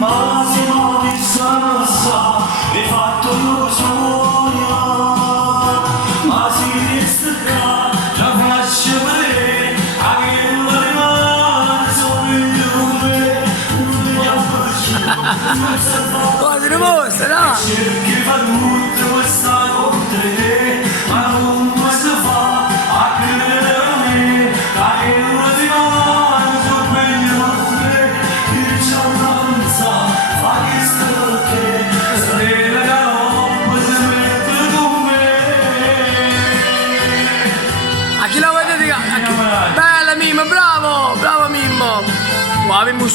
ma se non mi sa, hai fatto lo sogno, ma si resterà, la faccia vedere, anche una rimane, sono io me, non mi abbraccio, Oh, ti dimostra, no? cerchi di fare tutto questa con te, ma non si fa, a credere a me, che una rimane, sono meglio a me, diciamo danza, fa che sta te, se la roba si mette con me. A chi la vuoi dedicare? Bella Mimmo, bravo! Bravo Mimmo! Wow, Mimmo